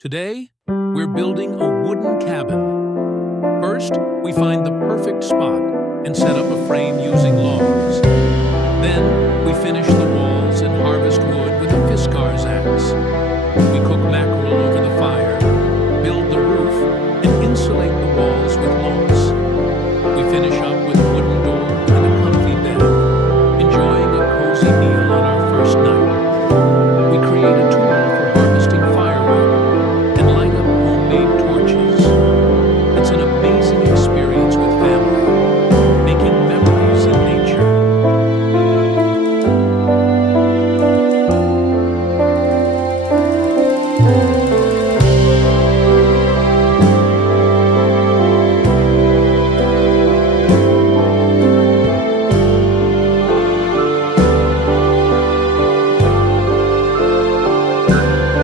Today, we're building a wooden cabin. First, we find the perfect spot and set up a frame using logs. Then, we finish the walls and harvest wood with a Fiskars axe. We cook mackerel